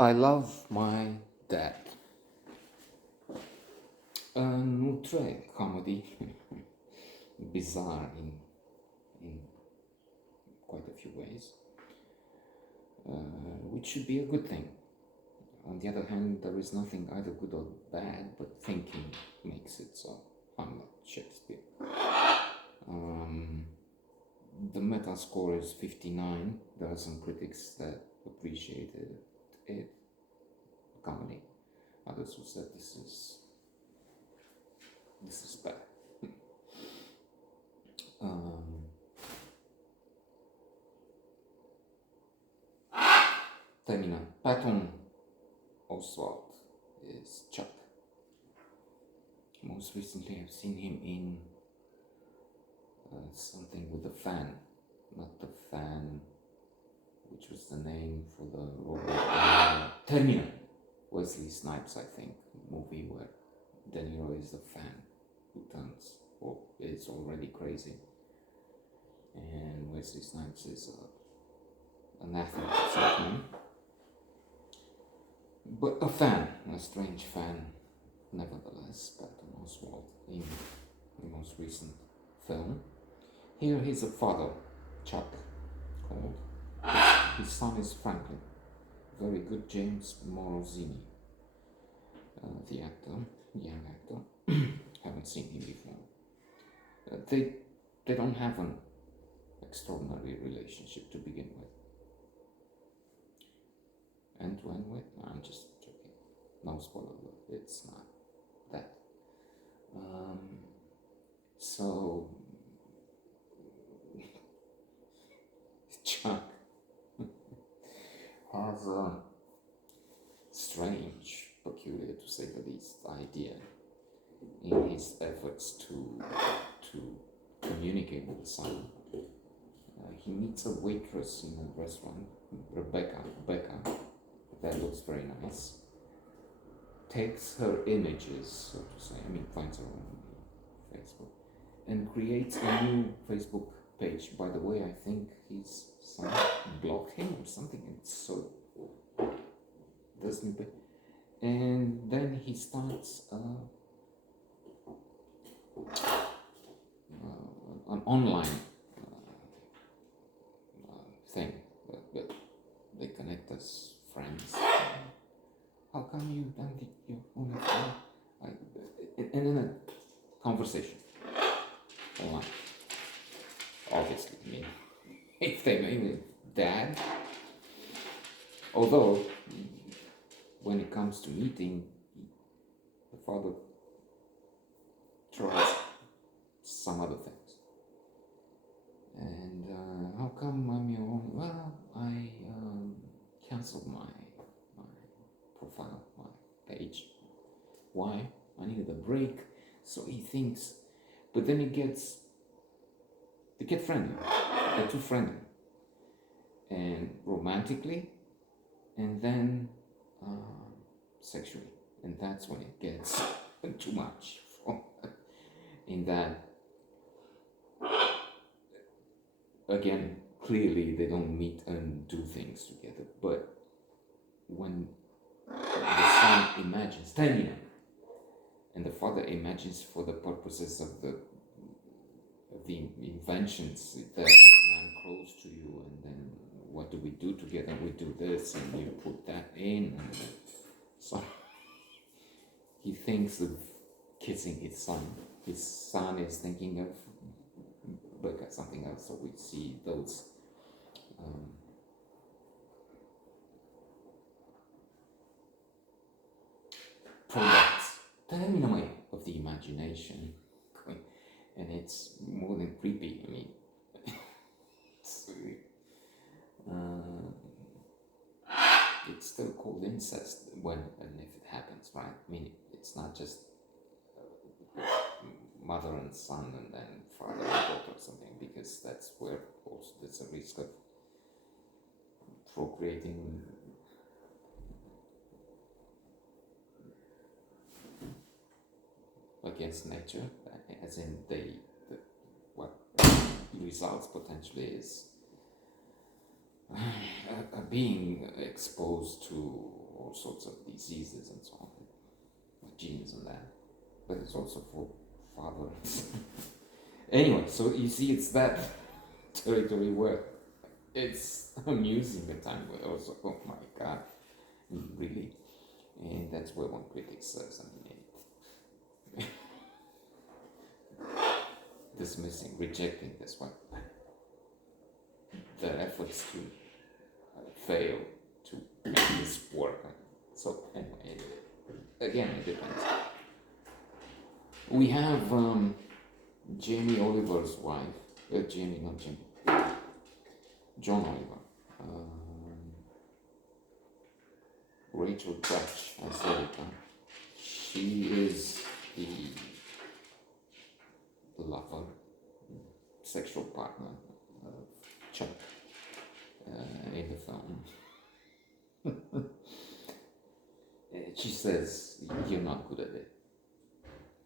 I love my dad. An outre comedy, bizarre in quite a few ways, which should be a good thing. On the other hand, there is nothing either good or bad, but thinking makes it so. Unlike Shakespeare. The meta score is 59. There are some critics that appreciated it, comedy. Others who said this is bad. Termina. Patton Oswalt is Chuck. Most recently, I've seen him in something with a fan, not the fan, which was the name for the Robert Terminal. Wesley Snipes, I think, movie where De Niro is the fan who turns or is already crazy, and Wesley Snipes is an athlete, certainly, but a fan, a strange fan, nevertheless. Patton Oswalt in the most recent film. Here he's a father, Chuck, called. His son is Franklin. Very good James Morosini, the actor, young actor. Haven't seen him before. They don't have an extraordinary relationship to begin with. And to end with, no, I'm just joking. No spoiler alert. It's not that. So Chuck has a strange, peculiar to say the least, idea in his efforts to communicate with the son. He meets a waitress in a restaurant, Rebecca, that looks very nice, takes her images, so to say, finds her on Facebook, and creates a new Facebook page. By the way, I think his son blocked him or something, and so this new page. And then he starts an online thing, but they connect as friends. How come you don't get your own account? And then a conversation online. Obviously, if they made it dad. Although, when it comes to meeting, the father tries some other things. And how come I'm your own? Well, I canceled my profile, my page. Why? I needed a break. So he thinks, but then they get friendly. They're too friendly, and romantically, and then sexually, and that's when it gets too much. In that, again, clearly they don't meet and do things together, but when the son imagines Termina, and the father imagines for the purposes of the inventions that man close to you, and then what do we do together? We do this, and you put that in, and so he thinks of kissing his son. His son is thinking of something else. So we see those products, terminal of the imagination, and it's more than creepy. It's still called incest when and if it happens, right? It's not just mother and son and then father and daughter or something, because that's where also there's a risk of procreating against nature, as in what results potentially is being exposed to all sorts of diseases and so on, genes and that. But it's also for father and son. Anyway, so you see, it's that territory where it's amusing at times, but also, oh my god, really? And that's where one critic says, dismissing, rejecting this one, their efforts to fail to make this work. So anyway, again, it depends. We have Jamie Oliver's wife, John Oliver, Rachel Dratch, I said it. She is the lover, sexual partner of Chuck in the film. She says, "You're not good at it,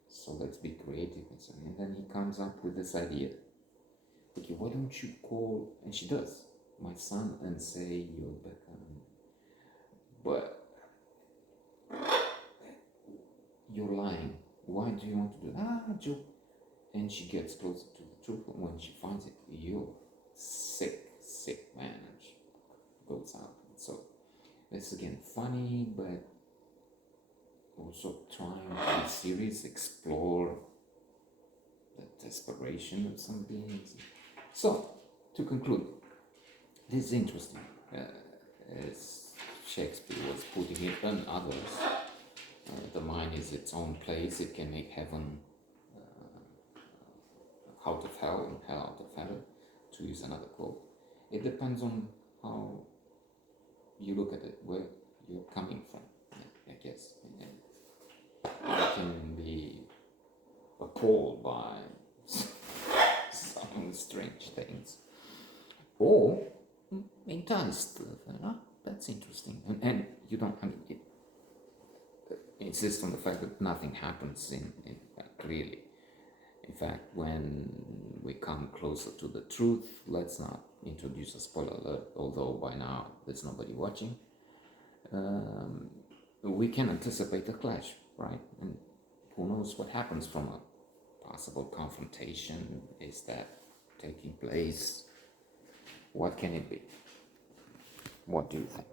so let's be creative." And then he comes up with this idea. Okay, why don't you call, and she does, my son, and say you're Becca. But you're lying. Why do you want to do that? Joke. And she gets closer to the truth. When she finds it, you're sick man. And she goes out. So it's again funny, but also trying to be serious, explore the desperation of some beings. So, to conclude, this is interesting. As Shakespeare was putting it, and others, the mind is its own place. It can make heaven out of hell and hell out of heaven, to use another quote. It depends on how you look at it, where you're coming from, I guess. And you can be appalled by some strange things, or enticed. That's interesting. And you don't, insist on the fact that nothing happens in clearly. In fact, when we come closer to the truth, let's not introduce a spoiler alert, although by now there's nobody watching. We can anticipate a clash, right? And who knows what happens from a possible confrontation? Is that taking place? What can it be? What do you think?